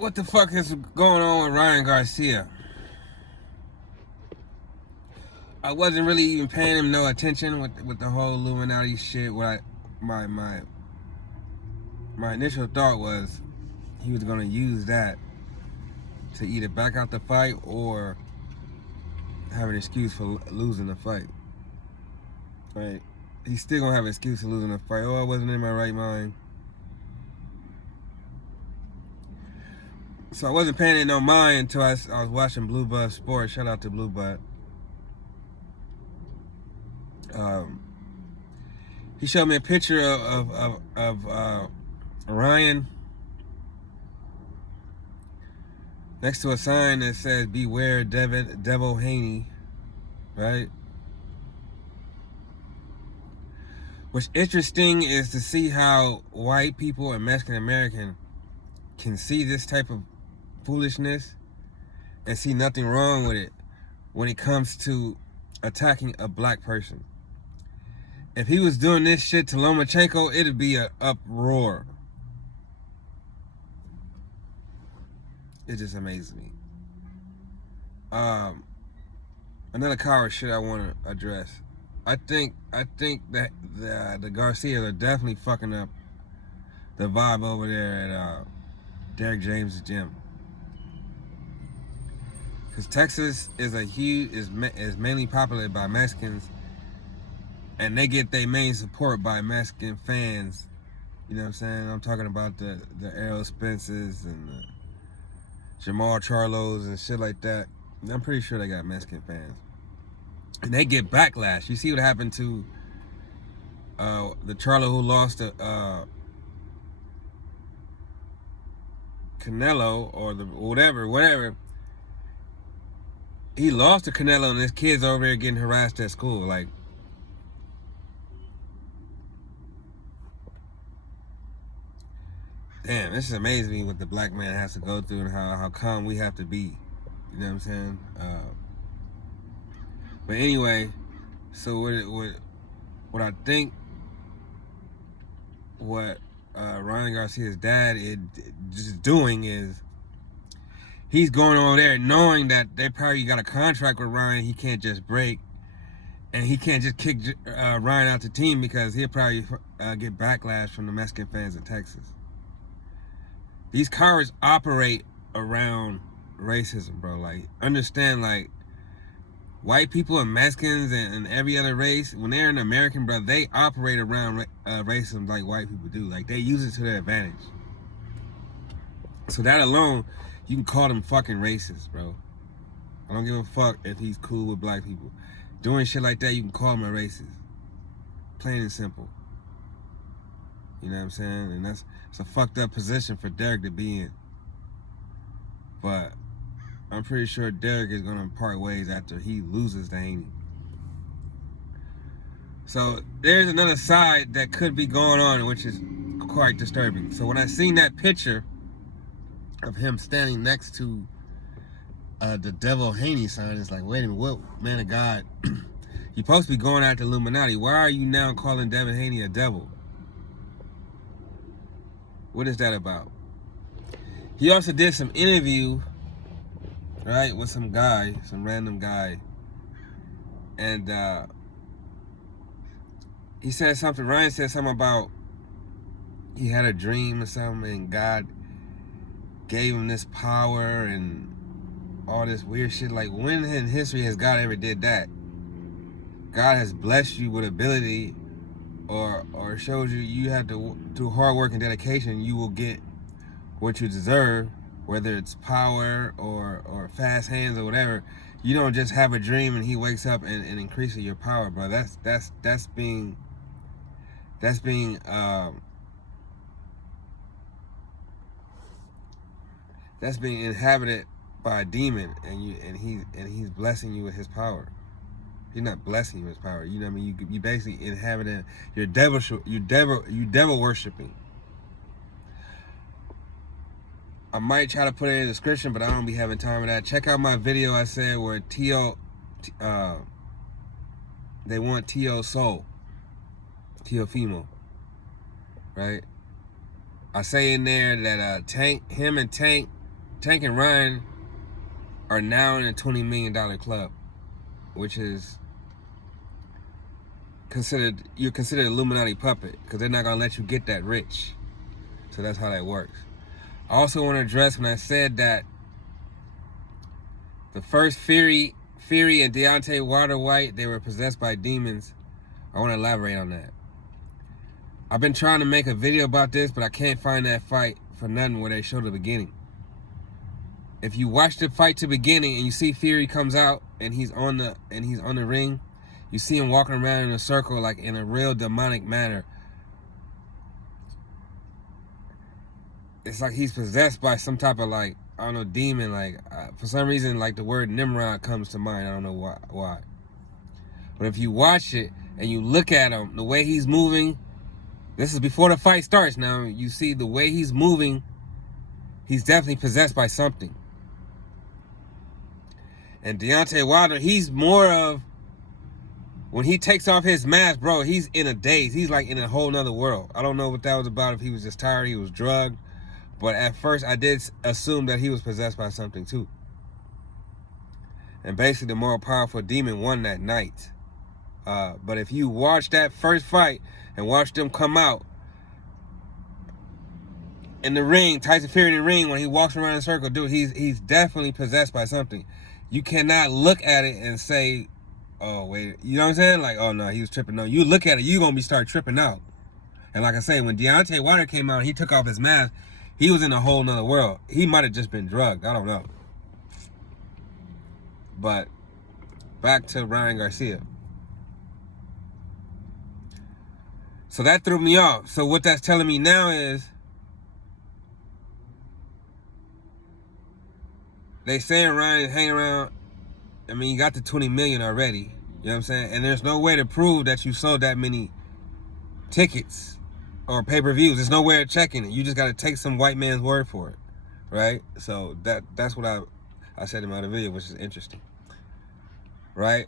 what the fuck is going on with Ryan Garcia? I wasn't really even paying him no attention with the whole Illuminati shit. My initial thought was he was gonna use that to either back out the fight or have an excuse for losing the fight. Right? He's still gonna have an excuse for losing the fight. Oh, I wasn't in my right mind. So I wasn't paying it no mind until I was watching Blue Bud Sports. Shout out to Blue Bud. He showed me a picture of Ryan next to a sign that says "Beware Devil Haney," right? What's interesting is to see how white people and Mexican American can see this type of foolishness and see nothing wrong with it when it comes to attacking a black person. If he was doing this shit to Lomachenko, it'd be an uproar. It just amazes me. Another coward shit I want to address. I think that the Garcias are definitely fucking up the vibe over there at Derrick James' gym. Because Texas is mainly populated by Mexicans, and they get their main support by Mexican fans. You know what I'm saying? I'm talking about the Errol Spences and the Jamal Charlos and shit like that. I'm pretty sure they got Mexican fans. And they get backlash. You see what happened to the Charlo who lost to Canelo, or the whatever. He lost to Canelo, and his kids over there getting harassed at school. Like, damn, this is amazing what the black man has to go through and how calm we have to be. You know what I'm saying? But anyway, so what I think what Ryan Garcia's dad is just doing is he's going over there knowing that they probably got a contract with Ryan he can't just break, and he can't just kick Ryan out the team because he'll probably get backlash from the Mexican fans in Texas. These cowards operate around racism, bro. Like, understand, like, white people and Mexicans and every other race, when they're an American, bro, they operate around racism like white people do. Like, they use it to their advantage. So that alone, you can call them fucking racist, bro. I don't give a fuck if he's cool with black people. Doing shit like that, you can call him a racist. Plain and simple. You know what I'm saying? And it's a fucked up position for Derrick to be in. But I'm pretty sure Derrick is gonna part ways after he loses to Haney. So there's another side that could be going on, which is quite disturbing. So when I seen that picture of him standing next to the Devil Haney sign, it's like, wait a minute, what, man of God? You're supposed to be going after Illuminati. Why are you now calling Devin Haney a devil? What is that about? He also did some interview, right, with some random guy. And he said something, Ryan said something about he had a dream or something and God gave him this power and all this weird shit. Like, when in history has God ever did that? God has blessed you with ability or shows you have to, through hard work and dedication, you will get what you deserve, whether it's power or fast hands or whatever. You don't just have a dream and he wakes up and increases your power, bro. That's being inhabited by a demon, and he's blessing you with his power. He's not blessing you with his power. You know what I mean? You basically inhabiting your devil worshiping. I might try to put it in the description, but I don't be having time for that. Check out my video I said where they want Tio's soul, Teofimo, right? I say in there that him and Tank Tank and Ryan are now in a $20 million club, which is you're considered Illuminati puppet, because they're not gonna let you get that rich. So that's how that works. I also want to address when I said that the first Fury and Deontay Wilder White, they were possessed by demons. I want to elaborate on that. I've been trying to make a video about this, but I can't find that fight for nothing where they show the beginning. If you watch the fight to beginning and you see Fury comes out and he's on the ring, you see him walking around in a circle like in a real demonic manner. It's like he's possessed by some type of, like, I don't know, demon. Like, for some reason, like, the word Nimrod comes to mind. I don't know why. But if you watch it and you look at him, the way he's moving, this is before the fight starts now, you see the way he's moving, he's definitely possessed by something. And Deontay Wilder, he's more of, when he takes off his mask, bro, he's in a daze. He's like in a whole nother world. I don't know what that was about, if he was just tired, he was drugged. But at first, I did assume that he was possessed by something too. And basically, the more powerful demon won that night. But if you watch that first fight and watch them come out in the ring, Tyson Fury in the ring, when he walks around in a circle, dude, he's definitely possessed by something. You cannot look at it and say, oh, wait, you know what I'm saying? Like, oh, no, he was tripping. No, you look at it, you're going to start tripping out. And like I say, when Deontay Wilder came out and he took off his mask, he was in a whole nother world. He might have just been drugged. I don't know. But back to Ryan Garcia. So that threw me off. So what that's telling me now is, they saying Ryan is hanging around. I mean, you got the 20 million already. You know what I'm saying? And there's no way to prove that you sold that many tickets or pay-per-views. There's no way of checking it. You just got to take some white man's word for it, right? So that's what I said in my other video, which is interesting, right?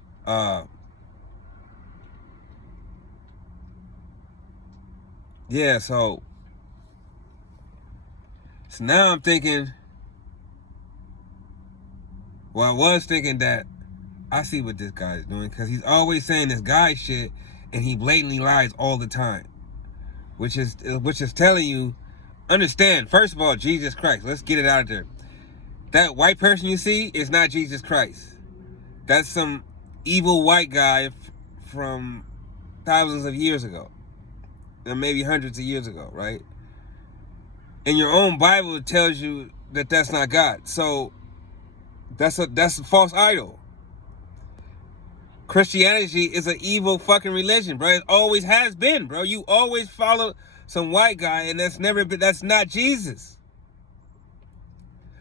Yeah, so now I'm thinking, well, I was thinking that I see what this guy is doing, because he's always saying this guy shit and he blatantly lies all the time. Which is telling you, understand, first of all, Jesus Christ. Let's get it out of there. That white person you see is not Jesus Christ. That's some evil white guy from thousands of years ago. And maybe hundreds of years ago, right? In your own Bible, it tells you that that's not God. So that's a false idol. Christianity is an evil fucking religion, bro. It always has been, bro. You always follow some white guy, and that's not Jesus.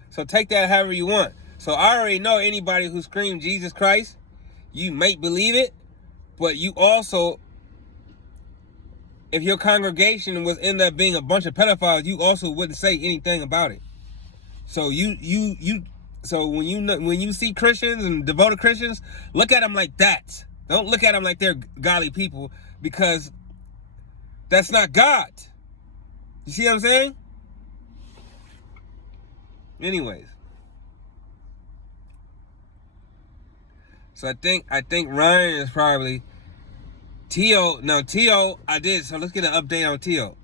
So take that however you want. So I already know anybody who screams Jesus Christ, you might believe it, but you also, if your congregation was end up being a bunch of pedophiles, you also wouldn't say anything about it. So so when you see Christians and devoted Christians, look at them like that. Don't look at them like they're godly people, because that's not God. You see what I'm saying? Anyways, so I think Ryan is probably T.O. No, T.O. I did. So let's get an update on T.O.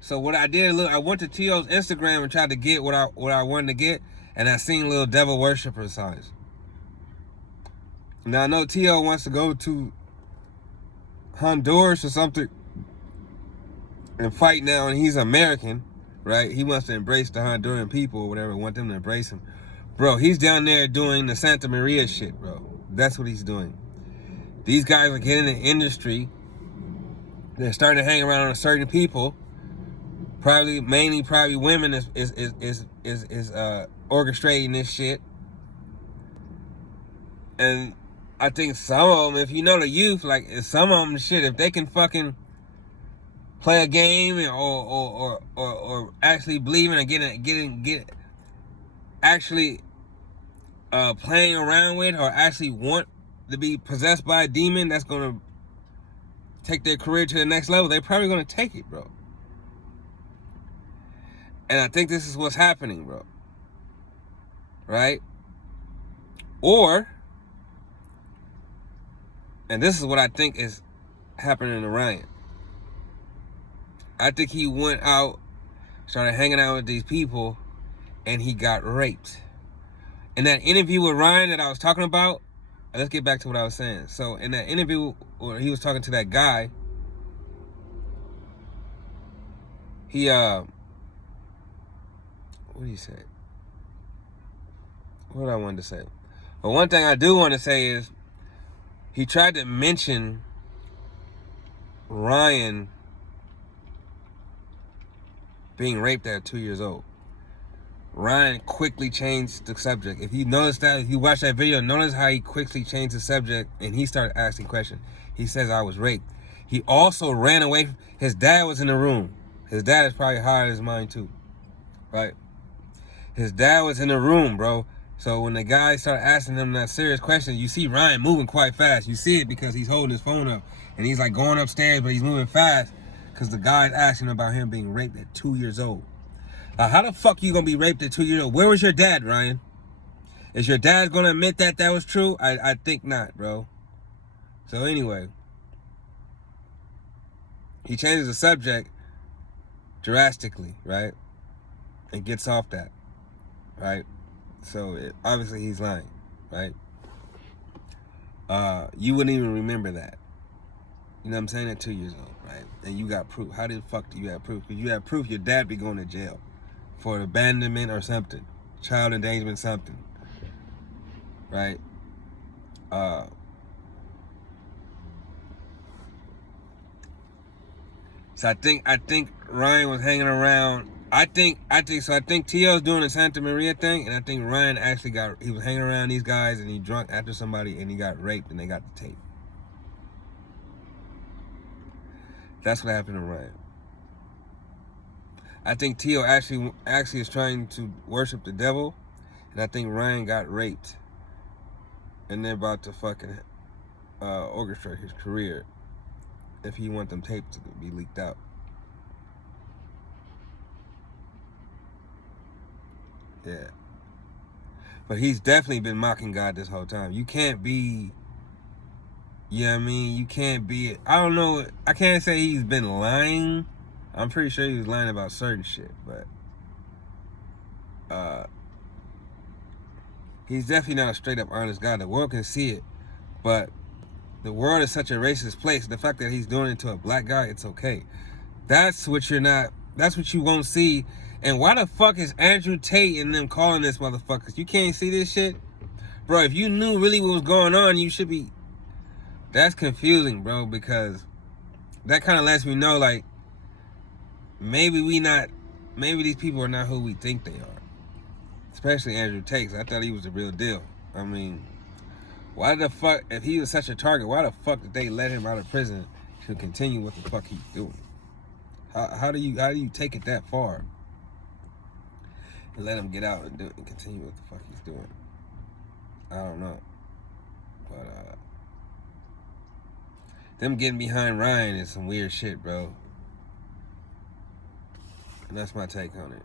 So what I did, I went to T.O.'s Instagram and tried to get what I wanted to get. And I seen little devil worshiper signs. Now I know T.O. wants to go to Honduras or something and fight now, and he's American, right? He wants to embrace the Honduran people or whatever, want them to embrace him. Bro, he's down there doing the Santa Maria shit, bro. That's what he's doing. These guys are getting in the industry. They're starting to hang around with certain people. Mainly women is orchestrating this shit. And I think some of them, if you know the youth, like some of them, shit, if they can fucking play a game or actually believe in and get actually playing around with, or actually want to be possessed by a demon that's gonna take their career to the next level, they're probably gonna take it, bro. And I think this is what's happening, bro. right? Or, and this is what I think is happening to Ryan. I think he went out, started hanging out with these people, and he got raped. In that interview with Ryan that I was talking about, let's get back to what I was saying. So in that interview where he was talking to that guy, he what did he say? What I wanted to say? But one thing I do want to say is he tried to mention Ryan being raped at 2 years old. Ryan quickly changed the subject. If you notice that, if you watch that video, notice how he quickly changed the subject and he started asking questions. He says, I was raped. He also ran away. His dad was in the room. His dad is probably higher than his mind too, right? His dad was in the room, bro. So when the guy started asking him that serious question, you see Ryan moving quite fast. You see it because he's holding his phone up and he's like going upstairs, but he's moving fast because the guy's asking about him being raped at 2 years old. How the fuck you gonna be raped at 2 years old? Where was your dad, Ryan? Is your dad gonna admit that that was true? I think not, bro. So anyway, he changes the subject drastically, right? And gets off that, right? So obviously he's lying, right? You wouldn't even remember that. You know what I'm saying? At 2 years old, right? And you got proof. How the fuck do you have proof? Because you have proof your dad be going to jail for abandonment or something, child endangerment, something, right? So I think Ryan was hanging around. I think T.O.'s doing the Santa Maria thing, and I think Ryan actually he was hanging around these guys and he drunk after somebody and he got raped and they got the tape. That's what happened to Ryan. I think T.O. actually is trying to worship the devil, and I think Ryan got raped, and they're about to fucking orchestrate his career if he want them tapes to be leaked out. Yeah. But he's definitely been mocking God this whole time. You can't be, you know what I mean? You can't be, I don't know, I can't say he's been lying. I'm pretty sure he was lying about certain shit, but he's definitely not a straight up honest guy. The world can see it, but the world is such a racist place. The fact that he's doing it to a black guy, it's okay. That's what you won't see. And why the fuck is Andrew Tate and them calling this motherfuckers? You can't see this shit? Bro, if you knew really what was going on, you should be... That's confusing, bro, because that kind of lets me know, like, maybe these people are not who we think they are. Especially Andrew Tate. I thought he was the real deal. I mean, why the fuck, if he was such a target, why the fuck did they let him out of prison to continue what the fuck he's doing? How do you take it that far and let him get out and continue what the fuck he's doing? I don't know. But them getting behind Ryan is some weird shit, bro. And that's my take on it.